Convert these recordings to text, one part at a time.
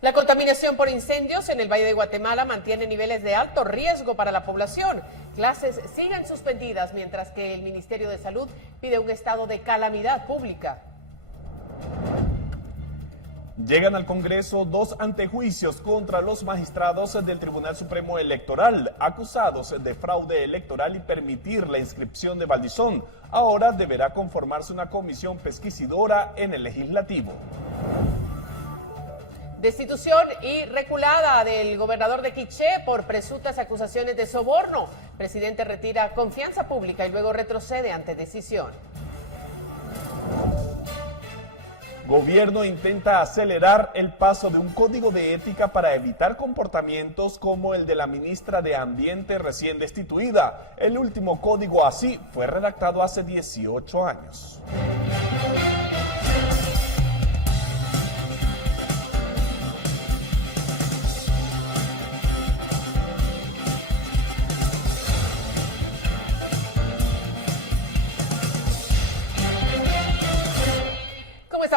La contaminación por incendios en el Valle de Guatemala mantiene niveles de alto riesgo para la población. Clases siguen suspendidas mientras que el Ministerio de Salud pide un estado de calamidad pública. Llegan al Congreso dos antejuicios contra los magistrados del Tribunal Supremo Electoral, acusados de fraude electoral y permitir la inscripción de Valdizón. Ahora deberá conformarse una comisión pesquisidora en el Legislativo. Destitución y reculada del gobernador de Quiché por presuntas acusaciones de soborno. Presidente retira confianza pública y luego retrocede ante decisión. Gobierno intenta acelerar el paso de un código de ética para evitar comportamientos como el de la ministra de Ambiente recién destituida. El último código así fue redactado hace 18 años.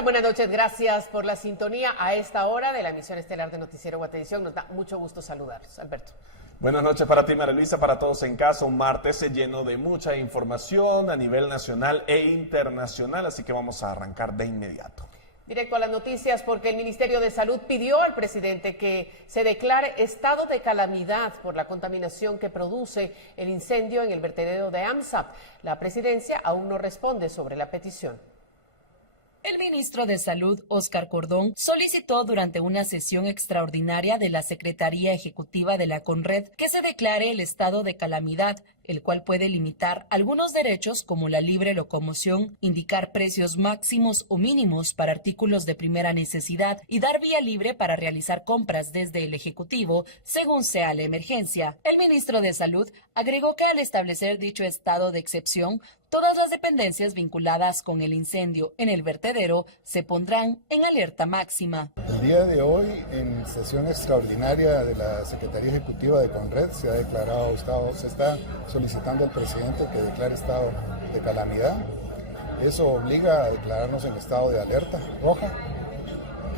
Buenas noches, gracias por la sintonía a esta hora de la emisión estelar de Noticiero Guatevisión. Nos da mucho gusto saludarlos. Alberto. Buenas noches para ti, María Luisa, para todos en casa. Un martes lleno de mucha información a nivel nacional e internacional, así que vamos a arrancar de inmediato. Directo a las noticias, porque el Ministerio de Salud pidió al presidente que se declare estado de calamidad por la contaminación que produce el incendio en el vertedero de AMSA. La presidencia aún no responde sobre la petición. El ministro de Salud, Óscar Cordón, solicitó durante una sesión extraordinaria de la Secretaría Ejecutiva de la CONRED que se declare el estado de calamidad, el cual puede limitar algunos derechos como la libre locomoción, indicar precios máximos o mínimos para artículos de primera necesidad y dar vía libre para realizar compras desde el Ejecutivo según sea la emergencia. El ministro de Salud agregó que al establecer dicho estado de excepción, todas las dependencias vinculadas con el incendio en el vertedero se pondrán en alerta máxima. El día de hoy, en sesión extraordinaria de la Secretaría Ejecutiva de CONRED, se ha declarado se está solicitando al presidente que declare estado de calamidad. Eso obliga a declararnos en estado de alerta roja,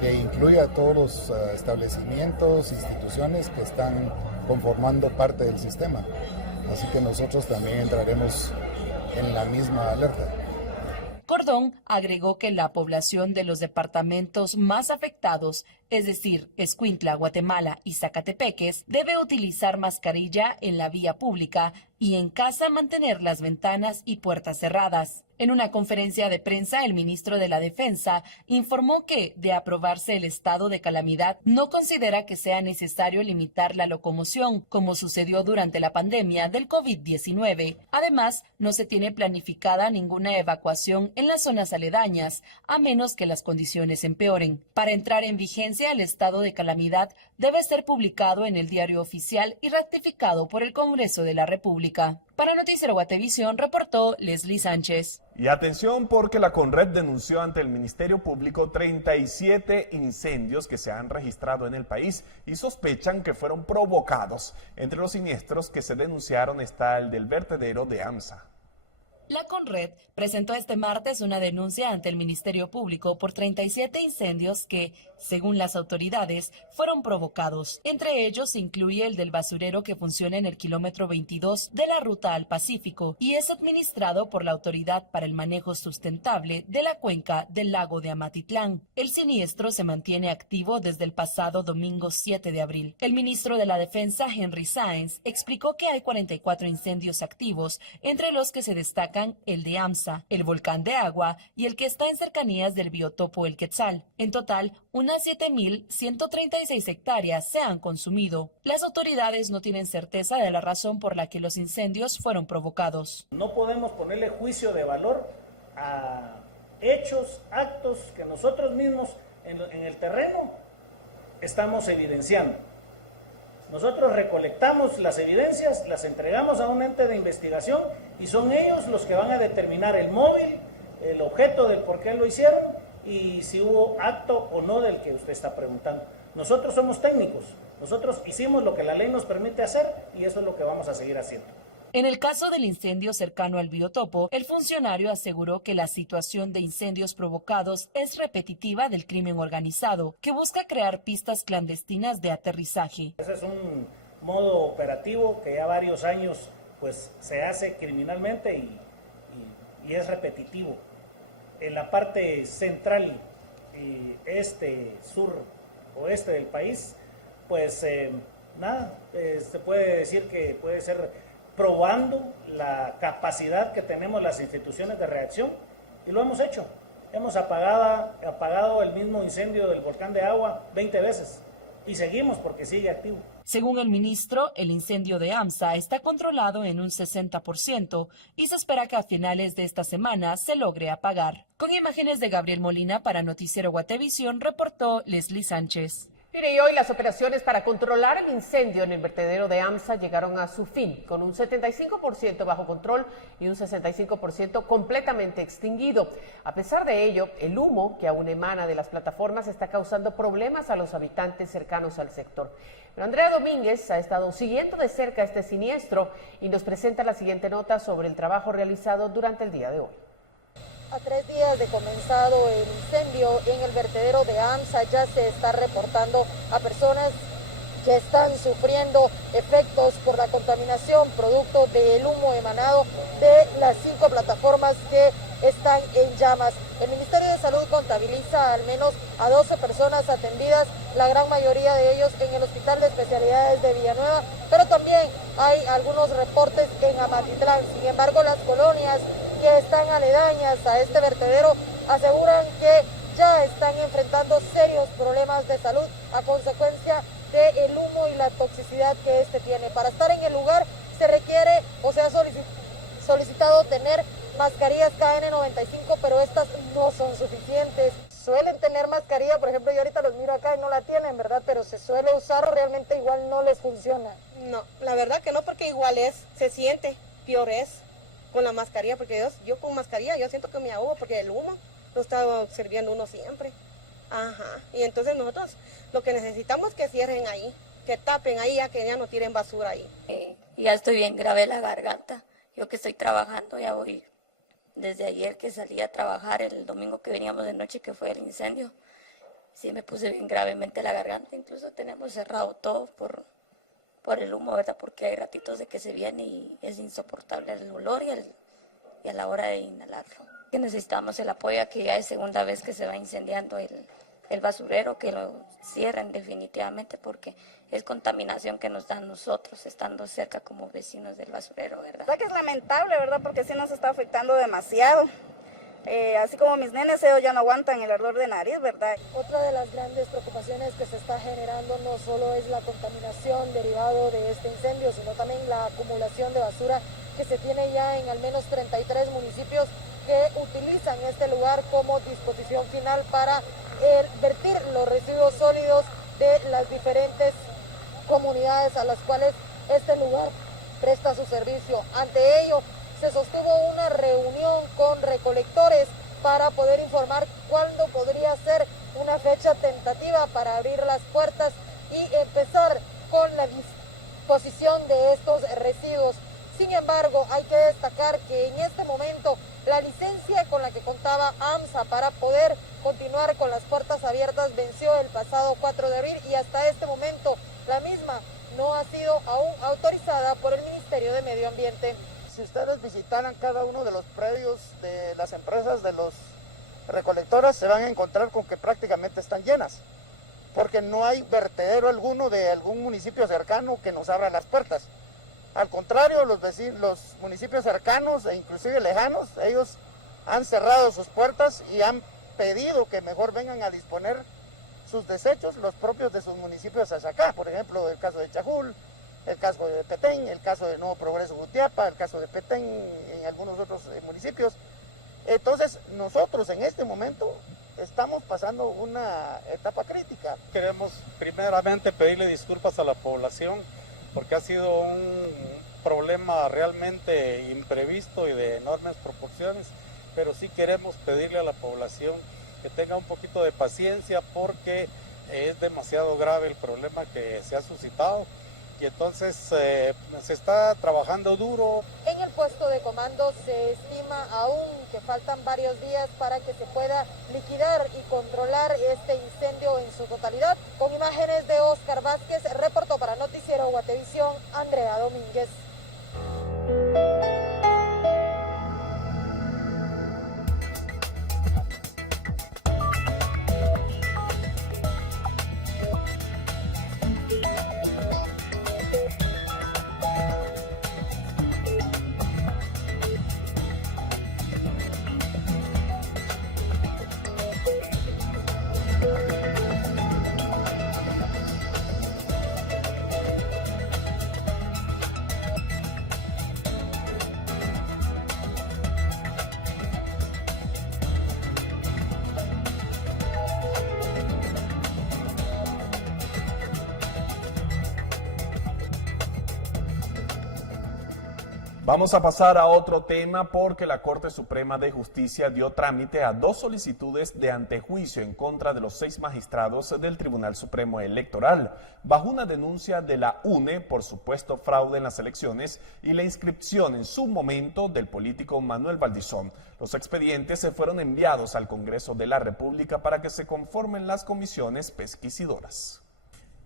que incluye a todos los establecimientos, instituciones que están conformando parte del sistema. Así que nosotros también entraremos en la misma alerta. Cordón agregó que la población de los departamentos más afectados, es decir, Escuintla, Guatemala y Zacatepeques, debe utilizar mascarilla en la vía pública y en casa mantener las ventanas y puertas cerradas. En una conferencia de prensa, el ministro de la Defensa informó que, de aprobarse el estado de calamidad, no considera que sea necesario limitar la locomoción, como sucedió durante la pandemia del COVID-19. Además, no se tiene planificada ninguna evacuación en las zonas aledañas, a menos que las condiciones empeoren. Para entrar en vigencia, el estado de calamidad debe ser publicado en el Diario Oficial y ratificado por el Congreso de la República. Para Noticiero Guatevisión, reportó Leslie Sánchez. Y atención, porque la CONRED denunció ante el Ministerio Público 37 incendios que se han registrado en el país y sospechan que fueron provocados. Entre los siniestros que se denunciaron está el del vertedero de AMSA. La CONRED presentó este martes una denuncia ante el Ministerio Público por 37 incendios que, según las autoridades, fueron provocados. Entre ellos se incluye el del basurero que funciona en el kilómetro 22 de la ruta al Pacífico y es administrado por la Autoridad para el Manejo Sustentable de la cuenca del lago de Amatitlán. El siniestro se mantiene activo desde el pasado domingo 7 de abril. El ministro de la Defensa, Henry Sáenz, explicó que hay 44 incendios activos, entre los que se destacan el de AMSA, el volcán de Agua y el que está en cercanías del biotopo El Quetzal. En total, unas 7.136 hectáreas se han consumido. Las autoridades no tienen certeza de la razón por la que los incendios fueron provocados. No podemos ponerle juicio de valor a hechos, actos que nosotros mismos en el terreno estamos evidenciando. Nosotros recolectamos las evidencias, las entregamos a un ente de investigación y son ellos los que van a determinar el móvil, el objeto del por qué lo hicieron y si hubo acto o no del que usted está preguntando. Nosotros somos técnicos, nosotros hicimos lo que la ley nos permite hacer y eso es lo que vamos a seguir haciendo. En el caso del incendio cercano al biotopo, el funcionario aseguró que la situación de incendios provocados es repetitiva del crimen organizado, que busca crear pistas clandestinas de aterrizaje. Ese es un modo operativo que ya varios años pues se hace criminalmente y es repetitivo. En la parte central, este, sur, oeste del país, pues se puede decir que puede ser probando la capacidad que tenemos las instituciones de reacción, y lo hemos hecho. Hemos apagado el mismo incendio del volcán de Agua 20 veces y seguimos porque sigue activo. Según el ministro, el incendio de AMSA está controlado en un 60% y se espera que a finales de esta semana se logre apagar. Con imágenes de Gabriel Molina para Noticiero Guatevisión, reportó Leslie Sánchez. Mire, y hoy las operaciones para controlar el incendio en el vertedero de AMSA llegaron a su fin, con un 75% bajo control y un 65% completamente extinguido. A pesar de ello, el humo que aún emana de las plataformas está causando problemas a los habitantes cercanos al sector. Pero Andrea Domínguez ha estado siguiendo de cerca este siniestro y nos presenta la siguiente nota sobre el trabajo realizado durante el día de hoy. A 3 días de comenzado el incendio en el vertedero de AMSA, ya se está reportando a personas que están sufriendo efectos por la contaminación producto del humo emanado de las 5 plataformas que están en llamas. El Ministerio de Salud contabiliza al menos a 12 personas atendidas, la gran mayoría de ellos en el Hospital de Especialidades de Villanueva, pero también hay algunos reportes en Amatitlán. Sin embargo, las colonias que están aledañas a este vertedero aseguran que ya están enfrentando serios problemas de salud a consecuencia del humo y la toxicidad que este tiene. Para estar en el lugar se requiere o se ha solicitado tener mascarillas KN95, pero estas no son suficientes. Suelen tener mascarilla, por ejemplo, yo ahorita los miro acá y no la tienen, ¿verdad? Pero se suele usar, realmente igual no les funciona. No, la verdad que no, porque igual se siente, peor es con la mascarilla, porque yo con mascarilla yo siento que me ahogo porque el humo lo está sirviendo uno siempre. Ajá, y entonces nosotros lo que necesitamos es que cierren ahí, que tapen ahí, ya que ya no tiren basura ahí. Ya estoy bien grave la garganta, yo que estoy trabajando, ya voy desde ayer que salí a trabajar, el domingo que veníamos de noche que fue el incendio, sí me puse bien gravemente la garganta, incluso tenemos cerrado todo por el humo, ¿verdad? Porque hay ratitos de que se viene y es insoportable el olor y a la hora de inhalarlo. Que necesitamos el apoyo, que ya es segunda vez que se va incendiando el basurero, que lo cierren definitivamente porque es contaminación que nos dan nosotros estando cerca como vecinos del basurero, ¿verdad? La verdad que es lamentable, ¿verdad? Porque sí nos está afectando demasiado. Así como mis nenes, ellos ya no aguantan el ardor de nariz, ¿verdad? Otra de las grandes preocupaciones que se está generando no solo es la contaminación derivado de este incendio, sino también la acumulación de basura que se tiene ya en al menos 33 municipios que utilizan este lugar como disposición final para vertir los residuos sólidos de las diferentes comunidades a las cuales este lugar presta su servicio. Ante ello, se sostuvo una reunión con recolectores para poder informar cuándo podría ser una fecha tentativa para abrir las puertas y empezar con la disposición de estos residuos. Sin embargo, hay que destacar que en este momento la licencia con la que contaba AMSA para poder continuar con las puertas abiertas venció el pasado 4 de abril y hasta este momento la misma no ha sido aún autorizada por el Ministerio de Medio Ambiente. Si ustedes visitaran cada uno de los predios de las empresas, de los recolectoras, se van a encontrar con que prácticamente están llenas, porque no hay vertedero alguno de algún municipio cercano que nos abra las puertas. Al contrario, los municipios cercanos e inclusive lejanos, ellos han cerrado sus puertas y han pedido que mejor vengan a disponer sus desechos los propios de sus municipios hacia acá. Por ejemplo, el caso de Chajul, el caso de Petén, el caso de Nuevo Progreso Jutiapa, el caso de Petén en algunos otros municipios. Entonces, nosotros en este momento estamos pasando una etapa crítica. Queremos primeramente pedirle disculpas a la población porque ha sido un problema realmente imprevisto y de enormes proporciones, pero sí queremos pedirle a la población que tenga un poquito de paciencia porque es demasiado grave el problema que se ha suscitado y entonces se está trabajando duro. En el puesto de comando se estima aún que faltan varios días para que se pueda liquidar y controlar este incendio en su totalidad. Con imágenes de Oscar Vázquez, reportó para Noticiero Guatevisión, Andrea Domínguez. Vamos a pasar a otro tema porque la Corte Suprema de Justicia dio trámite a 2 solicitudes de antejuicio en contra de los 6 magistrados del Tribunal Supremo Electoral, bajo una denuncia de la UNE por supuesto fraude en las elecciones y la inscripción en su momento del político Manuel Valdizón. Los expedientes se fueron enviados al Congreso de la República para que se conformen las comisiones pesquisidoras.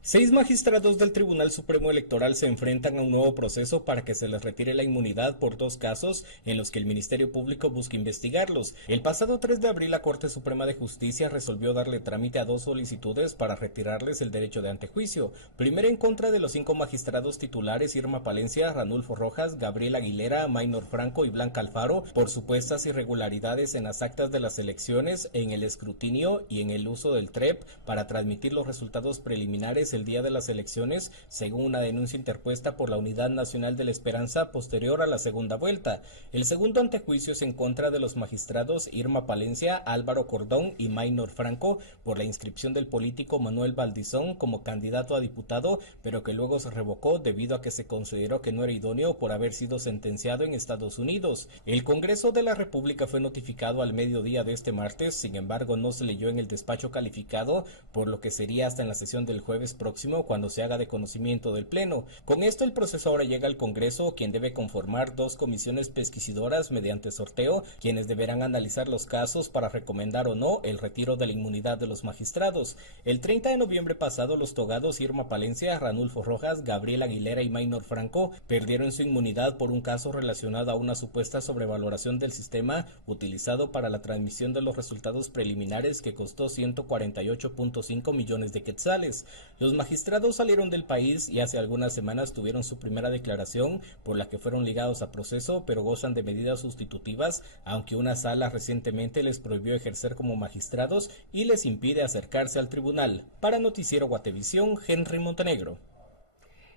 6 magistrados del Tribunal Supremo Electoral se enfrentan a un nuevo proceso para que se les retire la inmunidad por 2 casos en los que el Ministerio Público busca investigarlos. El pasado 3 de abril, la Corte Suprema de Justicia resolvió darle trámite a 2 solicitudes para retirarles el derecho de antejuicio. Primero en contra de los 5 magistrados titulares Irma Palencia, Ranulfo Rojas, Gabriel Aguilera, Maynor Franco y Blanca Alfaro por supuestas irregularidades en las actas de las elecciones, en el escrutinio y en el uso del TREP para transmitir los resultados preliminares el día de las elecciones, según una denuncia interpuesta por la Unidad Nacional de la Esperanza posterior a la segunda vuelta. El segundo antejuicio es en contra de los magistrados Irma Palencia, Álvaro Cordón y Maynor Franco por la inscripción del político Manuel Valdizón como candidato a diputado, pero que luego se revocó debido a que se consideró que no era idóneo por haber sido sentenciado en Estados Unidos. El Congreso de la República fue notificado al mediodía de este martes, sin embargo no se leyó en el despacho calificado, por lo que sería hasta en la sesión del jueves próximo cuando se haga de conocimiento del Pleno. Con esto el proceso ahora llega al Congreso, quien debe conformar 2 comisiones pesquisidoras mediante sorteo, quienes deberán analizar los casos para recomendar o no el retiro de la inmunidad de los magistrados. El 30 de noviembre pasado, los togados Irma Palencia, Ranulfo Rojas, Gabriel Aguilera y Maynor Franco perdieron su inmunidad por un caso relacionado a una supuesta sobrevaloración del sistema utilizado para la transmisión de los resultados preliminares que costó 148.5 millones de quetzales. Los magistrados salieron del país y hace algunas semanas tuvieron su primera declaración por la que fueron ligados a proceso, pero gozan de medidas sustitutivas, aunque una sala recientemente les prohibió ejercer como magistrados y les impide acercarse al tribunal. Para Noticiero Guatevisión, Henry Montenegro.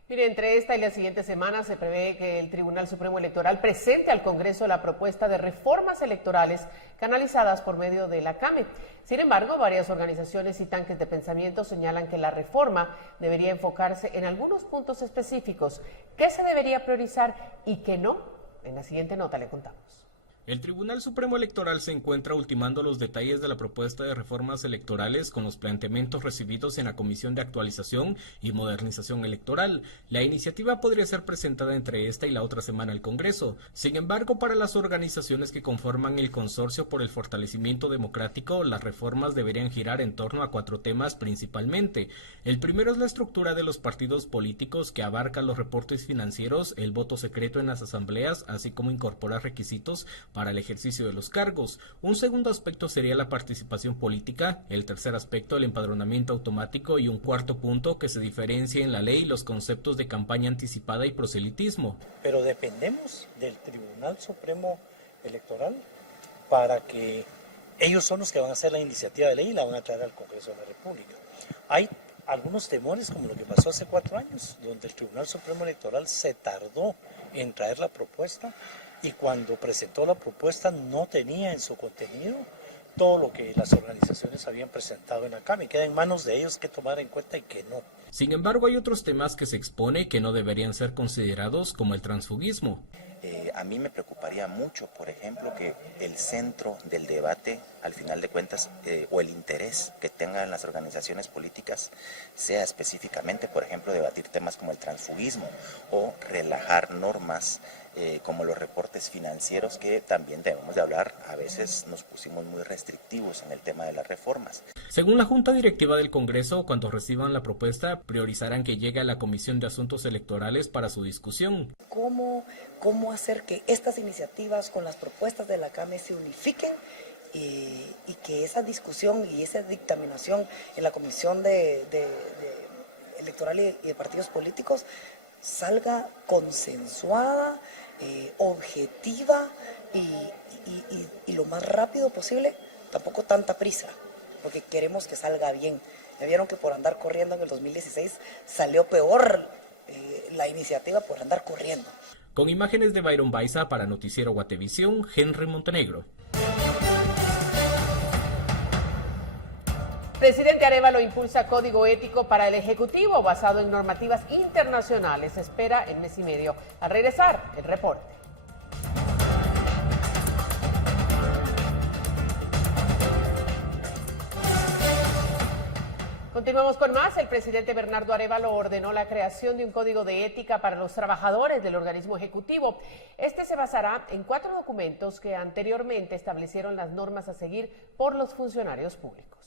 Mire, entre esta y la siguiente semana se prevé que el Tribunal Supremo Electoral presente al Congreso la propuesta de reformas electorales canalizadas por medio de la CAME. Sin embargo, varias organizaciones y tanques de pensamiento señalan que la reforma debería enfocarse en algunos puntos específicos, qué se debería priorizar y qué no. En la siguiente nota le contamos. El Tribunal Supremo Electoral se encuentra ultimando los detalles de la propuesta de reformas electorales con los planteamientos recibidos en la Comisión de Actualización y Modernización Electoral. La iniciativa podría ser presentada entre esta y la otra semana al Congreso. Sin embargo, para las organizaciones que conforman el Consorcio por el Fortalecimiento Democrático, las reformas deberían girar en torno a 4 temas principalmente. El primero es la estructura de los partidos políticos, que abarca los reportes financieros, el voto secreto en las asambleas, así como incorporar requisitos para el ejercicio de los cargos. Un segundo aspecto sería la participación política, el tercer aspecto el empadronamiento automático y un cuarto punto que se diferencia en la ley los conceptos de campaña anticipada y proselitismo. Pero dependemos del Tribunal Supremo Electoral para que ellos son los que van a hacer la iniciativa de ley y la van a traer al Congreso de la República. Hay algunos temores como lo que pasó hace 4 años, donde el Tribunal Supremo Electoral se tardó en traer la propuesta y cuando presentó la propuesta no tenía en su contenido todo lo que las organizaciones habían presentado en la CAME. Queda en manos de ellos que tomar en cuenta y que no. Sin embargo, hay otros temas que se expone que no deberían ser considerados, como el transfugismo. A mí me preocuparía mucho, por ejemplo, que el centro del debate, al final de cuentas, o el interés que tengan las organizaciones políticas, sea específicamente, por ejemplo, debatir temas como el transfugismo o relajar normas como los reportes financieros, que también debemos de hablar. A veces nos pusimos muy restrictivos en el tema de las reformas. Según la Junta Directiva del Congreso, cuando reciban la propuesta, priorizarán que llegue a la Comisión de Asuntos Electorales para su discusión. ¿Cómo hacer que estas iniciativas con las propuestas de la CAME se unifiquen y que esa discusión y esa dictaminación en la Comisión Electoral y de Partidos Políticos salga consensuada, objetiva y lo más rápido posible? Tampoco tanta prisa, porque queremos que salga bien. Ya vieron que por andar corriendo en el 2016 salió peor la iniciativa por andar corriendo. Con imágenes de Byron Baiza para Noticiero Guatevisión, Henry Montenegro. Presidente Arévalo impulsa código ético para el Ejecutivo basado en normativas internacionales. Se espera en mes y medio. Al regresar, el reporte. Continuamos con más. El presidente Bernardo Arévalo ordenó la creación de un código de ética para los trabajadores del organismo ejecutivo. Este se basará en 4 documentos que anteriormente establecieron las normas a seguir por los funcionarios públicos.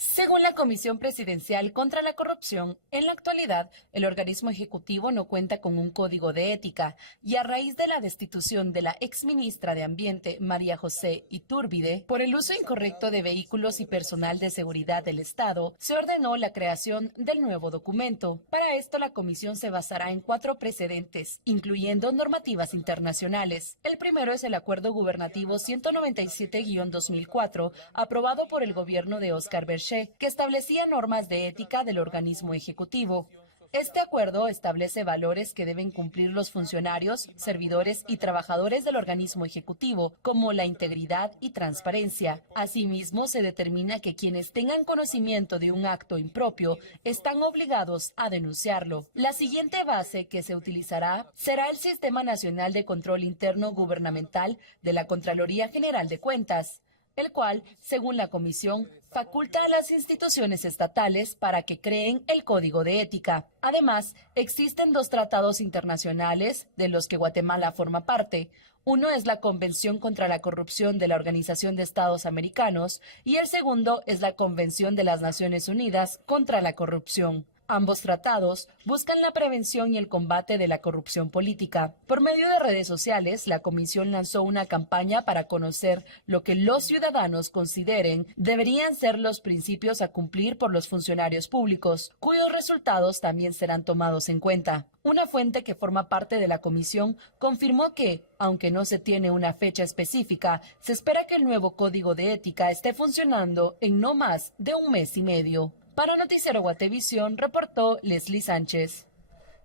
Según la Comisión Presidencial contra la Corrupción, en la actualidad, el organismo ejecutivo no cuenta con un código de ética y a raíz de la destitución de la exministra de Ambiente, María José Iturbide, por el uso incorrecto de vehículos y personal de seguridad del Estado, se ordenó la creación del nuevo documento. Para esto, la comisión se basará en 4 precedentes, incluyendo normativas internacionales. El primero es el Acuerdo Gubernativo 197-2004, aprobado por el gobierno de Óscar Berchel, que establecía normas de ética del organismo ejecutivo. Este acuerdo establece valores que deben cumplir los funcionarios, servidores y trabajadores del organismo ejecutivo, como la integridad y transparencia. Asimismo, se determina que quienes tengan conocimiento de un acto impropio están obligados a denunciarlo. La siguiente base que se utilizará será el Sistema Nacional de Control Interno Gubernamental de la Contraloría General de Cuentas, el cual, según la comisión, faculta a las instituciones estatales para que creen el Código de Ética. Además, existen 2 tratados internacionales de los que Guatemala forma parte. Uno es la Convención contra la Corrupción de la Organización de Estados Americanos y el segundo es la Convención de las Naciones Unidas contra la Corrupción. Ambos tratados buscan la prevención y el combate de la corrupción política. Por medio de redes sociales, la comisión lanzó una campaña para conocer lo que los ciudadanos consideren deberían ser los principios a cumplir por los funcionarios públicos, cuyos resultados también serán tomados en cuenta. Una fuente que forma parte de la comisión confirmó que, aunque no se tiene una fecha específica, se espera que el nuevo Código de Ética esté funcionando en no más de 1 mes y medio. Para Noticiero Guatevisión, reportó Leslie Sánchez.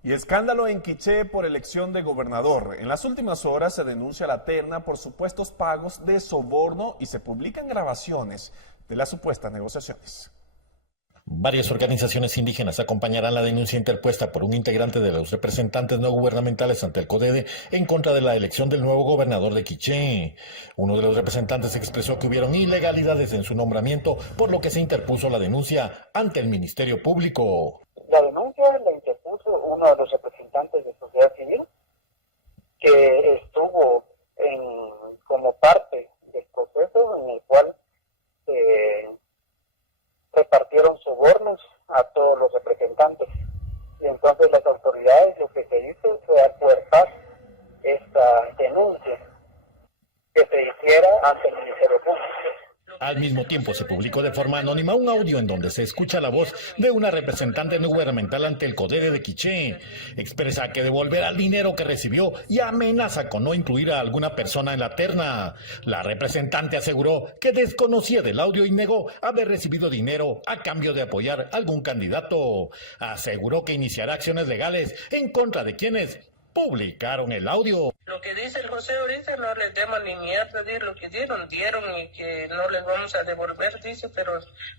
Y escándalo en Quiché por elección de gobernador. En las últimas horas se denuncia a la terna por supuestos pagos de soborno y se publican grabaciones de las supuestas negociaciones. Varias organizaciones indígenas acompañarán la denuncia interpuesta por un integrante de los representantes no gubernamentales ante el CODEDE en contra de la elección del nuevo gobernador de Quiché. Uno de los representantes expresó que hubieron ilegalidades en su nombramiento, por lo que se interpuso la denuncia ante el Ministerio Público. La denuncia la interpuso uno de los representantes de sociedad civil que estuvo como parte del proceso en el cual repartieron sobornos a todos los representantes. Y entonces las autoridades lo que se hizo fue acuerpar esta denuncia que se hiciera ante el Ministerio Público. Al mismo tiempo se publicó de forma anónima un audio en donde se escucha la voz de una representante no gubernamental ante el CODEDE de Quiché. Expresa que devolverá el dinero que recibió y amenaza con no incluir a alguna persona en la terna. La representante aseguró que desconocía del audio y negó haber recibido dinero a cambio de apoyar a algún candidato. Aseguró que iniciará acciones legales en contra de quienes publicaron el audio. Lo que dice el José ahorita, no les demos ni mierda de lo que dieron y que no les vamos a devolver, dice, pero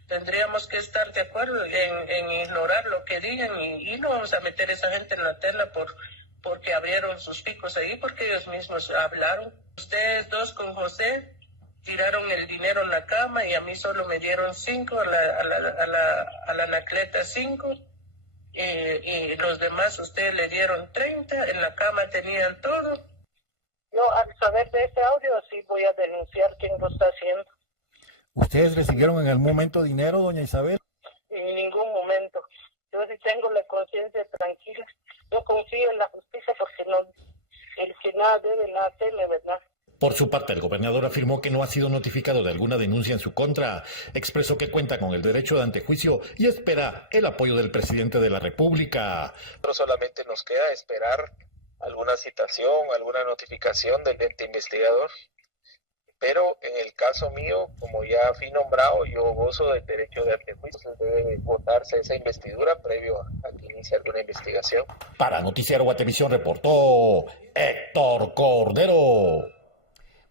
tendríamos que estar de acuerdo en ignorar lo que digan y no vamos a meter a esa gente en la terna porque abrieron sus picos ahí, porque ellos mismos hablaron. Ustedes dos con José tiraron el dinero en la cama y a mí solo me dieron 5, a la Anacleta 5, y los demás ustedes le dieron 30, en la cama tenían todo. Yo al saber de este audio sí voy a denunciar quién lo está haciendo. ¿Ustedes recibieron en algún momento dinero, doña Isabel? En ningún momento. Yo sí tengo la conciencia tranquila. Yo confío en la justicia porque no, el que nada debe, nada teme, ¿verdad? Por su parte, el gobernador afirmó que no ha sido notificado de alguna denuncia en su contra. Expresó que cuenta con el derecho de antejuicio y espera el apoyo del presidente de la República. Pero solamente nos queda esperar alguna citación, alguna notificación del ente investigador. Pero en el caso mío, como ya fui nombrado, yo gozo del derecho de antejuicio. Debe votarse esa investidura previo a que inicie alguna investigación. Para Noticiero Guatevisión reportó Héctor Cordero.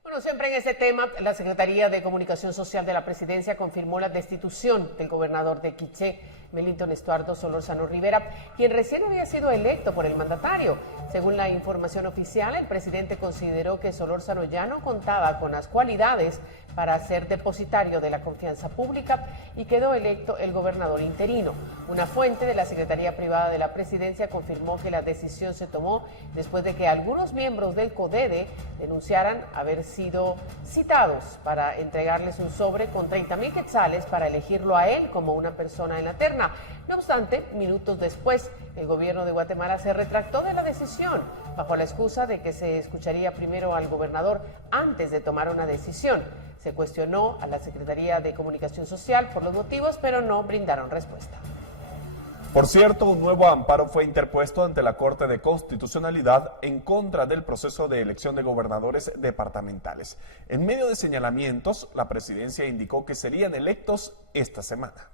Bueno, siempre en ese tema, la Secretaría de Comunicación Social de la Presidencia confirmó la destitución del gobernador de Quiché, Melitón Estuardo Solórzano Rivera, quien recién había sido electo por el mandatario. Según la información oficial, el presidente consideró que Solórzano ya no contaba con las cualidades para ser depositario de la confianza pública y quedó electo el gobernador interino. Una fuente de la Secretaría Privada de la Presidencia confirmó que la decisión se tomó después de que algunos miembros del CODEDE denunciaran haber sido citados para entregarles un sobre con 30,000 quetzales para elegirlo a él como una persona en la terna. No obstante, minutos después, el gobierno de Guatemala se retractó de la decisión bajo la excusa de que se escucharía primero al gobernador antes de tomar una decisión. Se cuestionó a la Secretaría de Comunicación Social por los motivos, pero no brindaron respuesta. Por cierto, un nuevo amparo fue interpuesto ante la Corte de Constitucionalidad en contra del proceso de elección de gobernadores departamentales. En medio de señalamientos, la presidencia indicó que serían electos esta semana.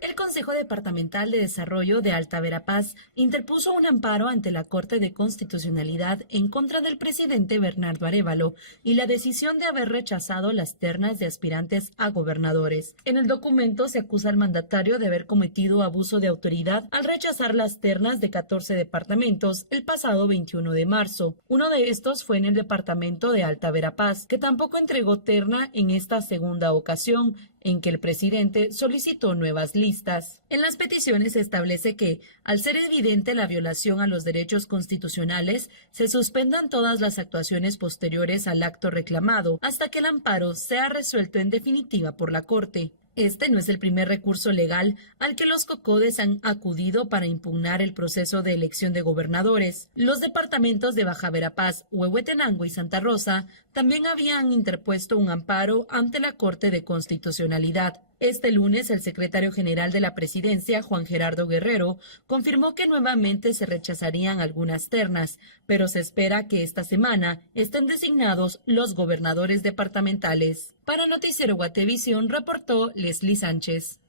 El Consejo Departamental de Desarrollo de Alta Verapaz interpuso un amparo ante la Corte de Constitucionalidad en contra del presidente Bernardo Arévalo y la decisión de haber rechazado las ternas de aspirantes a gobernadores. En el documento se acusa al mandatario de haber cometido abuso de autoridad al rechazar las ternas de 14 departamentos el pasado 21 de marzo. Uno de estos fue en el departamento de Alta Verapaz, que tampoco entregó terna en esta segunda ocasión, en que el presidente solicitó nuevas listas. En las peticiones se establece que, al ser evidente la violación a los derechos constitucionales, se suspendan todas las actuaciones posteriores al acto reclamado hasta que el amparo sea resuelto en definitiva por la Corte. Este no es el primer recurso legal al que los cocodes han acudido para impugnar el proceso de elección de gobernadores. Los departamentos de Baja Verapaz, Huehuetenango y Santa Rosa también habían interpuesto un amparo ante la Corte de Constitucionalidad. Este lunes, el secretario general de la Presidencia, Juan Gerardo Guerrero, confirmó que nuevamente se rechazarían algunas ternas, pero se espera que esta semana estén designados los gobernadores departamentales. Para Noticiero Guatevisión, reportó Leslie Sánchez.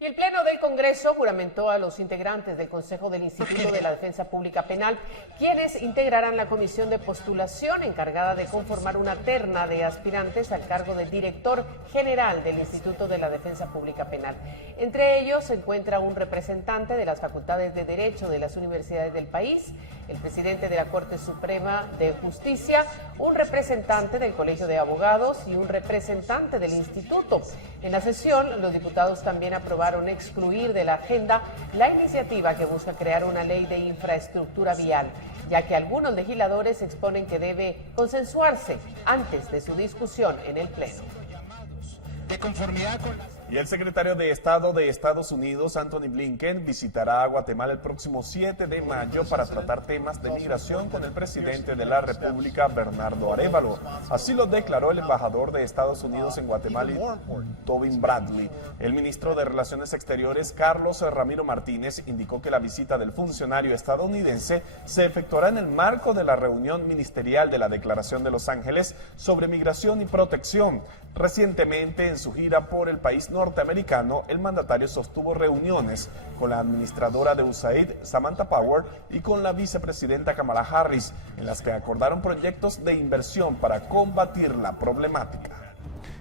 Y el Pleno del Congreso juramentó a los integrantes del Consejo del Instituto de la Defensa Pública Penal, quienes integrarán la comisión de postulación encargada de conformar una terna de aspirantes al cargo de director general del Instituto de la Defensa Pública Penal. Entre ellos se encuentra un representante de las facultades de Derecho de las universidades del país, el presidente de la Corte Suprema de Justicia, un representante del Colegio de Abogados y un representante del Instituto. En la sesión, los diputados también aprobaron excluir de la agenda la iniciativa que busca crear una ley de infraestructura vial, ya que algunos legisladores exponen que debe consensuarse antes de su discusión en el Pleno. De conformidad con Y el secretario de Estado de Estados Unidos, Anthony Blinken, visitará a Guatemala el próximo 7 de mayo para tratar temas de migración con el presidente de la República, Bernardo Arévalo. Así lo declaró el embajador de Estados Unidos en Guatemala, Tobin Bradley. El ministro de Relaciones Exteriores, Carlos Ramiro Martínez, indicó que la visita del funcionario estadounidense se efectuará en el marco de la reunión ministerial de la Declaración de Los Ángeles sobre migración y protección. Recientemente, en su gira por el país norteamericano, el mandatario sostuvo reuniones con la administradora de USAID, Samantha Power, y con la vicepresidenta Kamala Harris, en las que acordaron proyectos de inversión para combatir la problemática.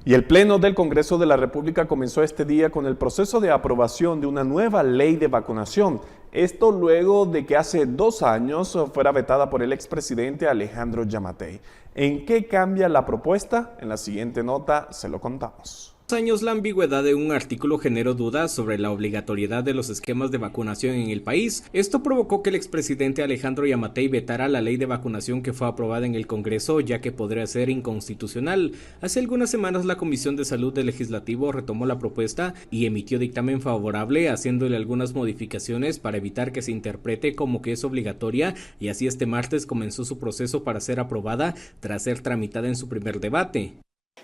Y el Pleno del Congreso de la República comenzó este día con el proceso de aprobación de una nueva ley de vacunación. Esto luego de que hace 2 años fuera vetada por el expresidente Alejandro Yamatei. ¿En qué cambia la propuesta? En la siguiente nota se lo contamos. Años la ambigüedad de un artículo generó dudas sobre la obligatoriedad de los esquemas de vacunación en el país. Esto provocó que el expresidente Alejandro Yamatei vetara la ley de vacunación que fue aprobada en el Congreso, ya que podría ser inconstitucional. Hace algunas semanas la Comisión de Salud del Legislativo retomó la propuesta y emitió dictamen favorable, haciéndole algunas modificaciones para evitar que se interprete como que es obligatoria, y así este martes comenzó su proceso para ser aprobada tras ser tramitada en su primer debate.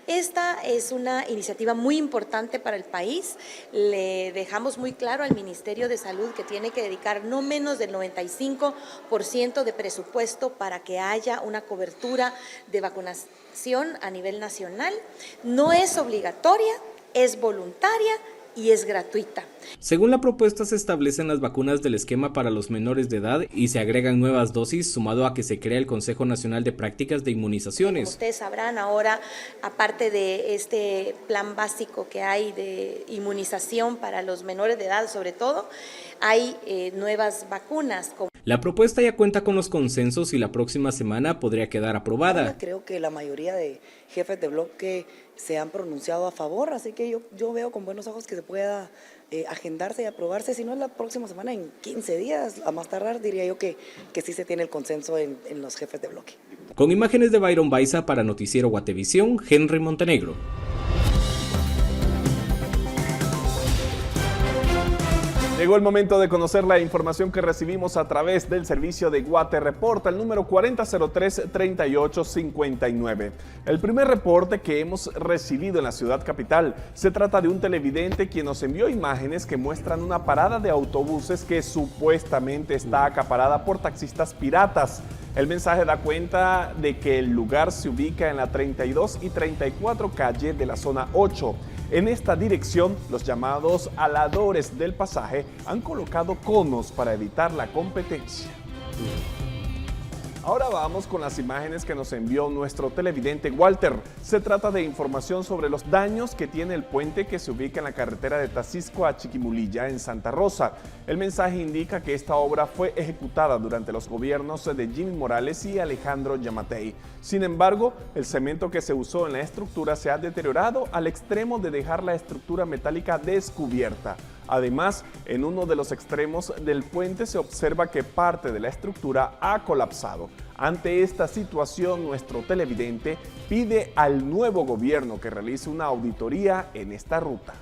Esta es una iniciativa muy importante para el país. Le dejamos muy claro al Ministerio de Salud que tiene que dedicar no menos del 95% de presupuesto para que haya una cobertura de vacunación a nivel nacional. No es obligatoria, es voluntaria y es gratuita. Según la propuesta, se establecen las vacunas del esquema para los menores de edad y se agregan nuevas dosis, sumado a que se crea el Consejo Nacional de Prácticas de Inmunizaciones. Como ustedes sabrán, ahora, aparte de este plan básico que hay de inmunización para los menores de edad, sobre todo, hay nuevas vacunas. La propuesta ya cuenta con los consensos y la próxima semana podría quedar aprobada. Creo que la mayoría de jefes de bloque se han pronunciado a favor, así que yo veo con buenos ojos que se pueda agendarse y aprobarse, si no es la próxima semana, en 15 días, a más tardar, diría yo que sí se tiene el consenso en los jefes de bloque. Con imágenes de Byron Baiza para Noticiero Guatevisión, Henry Montenegro. Llegó el momento de conocer la información que recibimos a través del servicio de Guate Reporta, el número 4003-3859. El primer reporte que hemos recibido en la ciudad capital se trata de un televidente quien nos envió imágenes que muestran una parada de autobuses que supuestamente está acaparada por taxistas piratas. El mensaje da cuenta de que el lugar se ubica en la 32 y 34 calle de la zona 8. En esta dirección, los llamados aladores del pasaje han colocado conos para evitar la competencia. Ahora vamos con las imágenes que nos envió nuestro televidente Walter. Se trata de información sobre los daños que tiene el puente que se ubica en la carretera de Tacisco a Chiquimulilla, en Santa Rosa. El mensaje indica que esta obra fue ejecutada durante los gobiernos de Jimmy Morales y Alejandro Yamatei. Sin embargo, el cemento que se usó en la estructura se ha deteriorado al extremo de dejar la estructura metálica descubierta. Además, en uno de los extremos del puente se observa que parte de la estructura ha colapsado. Ante esta situación, nuestro televidente pide al nuevo gobierno que realice una auditoría en esta ruta.